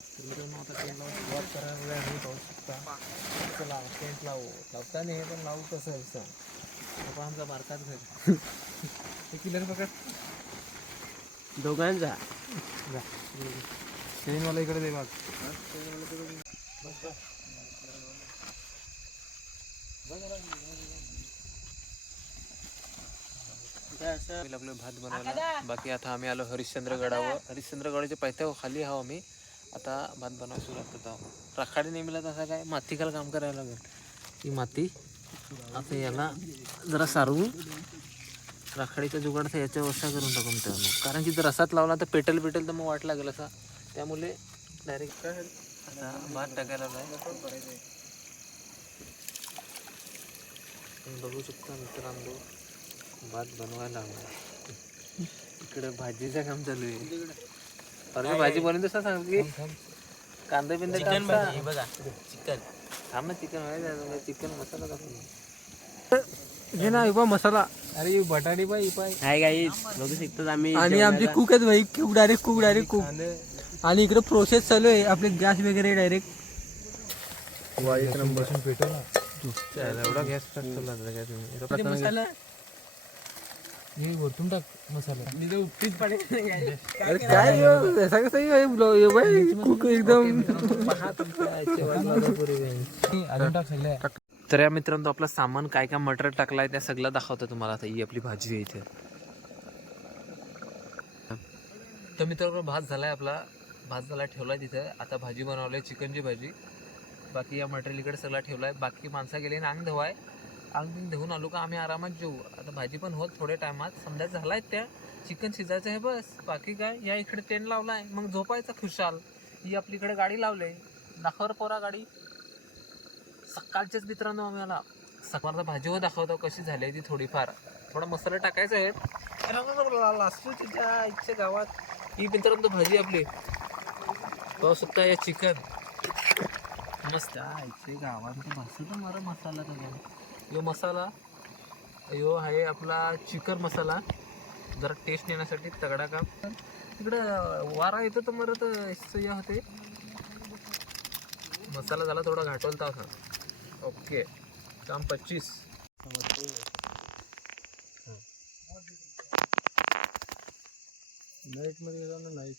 मित्रांनो आता टेंट लावून सुरुवात करायला वेळ आहे पाहू शकता. चला टेंट लावता नाही पण लावू कसं आहे सांग. बाबा आमचा बारकाच घर ते किलर पकड दोघांचा जा ट्रेनवाला इकडे दे बाग. आपलं भात बनवला. बाकी आता आम्ही आलो हरिश्चंद्रगडावर. हरिश्चंद्रगडाच्या पायथ्यावर खाली आहो आम्ही. आता भात बनवायला सुरुवात करतो. राखाडी नेहमीला तसं काय मातीकाला काम करायला लागेल. ही माती आता याला जरा सारवू राखाडीचा जुगाडचा याच्या व्यवस्था करून टाकू मित्रांनो. कारण की जर रसात लावला तर पेटेल तर मग वाट लागेल असा. त्यामुळे डायरेक्ट आता भात टाकायला बघू शकता मित्रांनो भात बनवायला लागला. इकडे भाजीचं काम चालू आहे. अरे भाजी बनवून तसं सांग की कांदा बिंदा बघा चिकन थांब ना. चिकन मसाला हे ना इबा मसाला. अरे बटाटी पाय हाय गाईस बघू शकतो आम्ही. आणि आमचे कुक आहेत भाई. Direct cook. आणि इकडे प्रोसेस चालू आहे आपले गॅस वगैरे डायरेक्ट एक नंबर पेटो ना. एवढा गॅस टाकतो मसाला हे वरतून टाक मसाला. मी तर उपटीच पडेल. अरे काय ऐसा कसं आहे भाई कुक एकदम. तर या मित्रांनो आपला सामान काय काय मटेरियल टाकलाय त्या सगळं दाखवतो तुम्हाला. आता ही आपली भाजी आहे इथे. तर मित्रांनो भात झालाय आपला. भात झाला ठेवलाय तिथे. आता भाजी बनवली चिकनची भाजी. बाकी या मटेरियल इकडे सगळं ठेवलाय. बाकी माणसा गेले ना अंग धुवाय. अंग धुवून आलो का आम्ही आरामात जेऊ. आता भाजी पण होत थोड्या टायमात. समजा झालाय त्या चिकन शिजायचं आहे बस. बाकी काय या इकडे टेंट लावलाय मग झोपायचं खुशाल. ही आपली इकडे गाडी लावली दाखवर पोरा गाडी. सकाळचेच मित्रांनो आम्हाला सकाळचा भाजीवर दाखवतो कशी झाली आहे ती. थोडीफार थोडा मसाला टाकायचा आहे. लासूच्या इच्छा गावात ही मित्रांनो भाजी आपली पाहू शकता. या चिकन मस्त इथे गावात भासू तर मारा मसाला त्याचा. यो मसाला यो आहे आपला चिकन मसाला. जरा टेस्ट येण्यासाठी तगडा काम. इकडं वारा येतो तर मरत या होते. मसाला झाला थोडा घाटवलता असा. ओके काम 25 नाईट मध्ये नाईट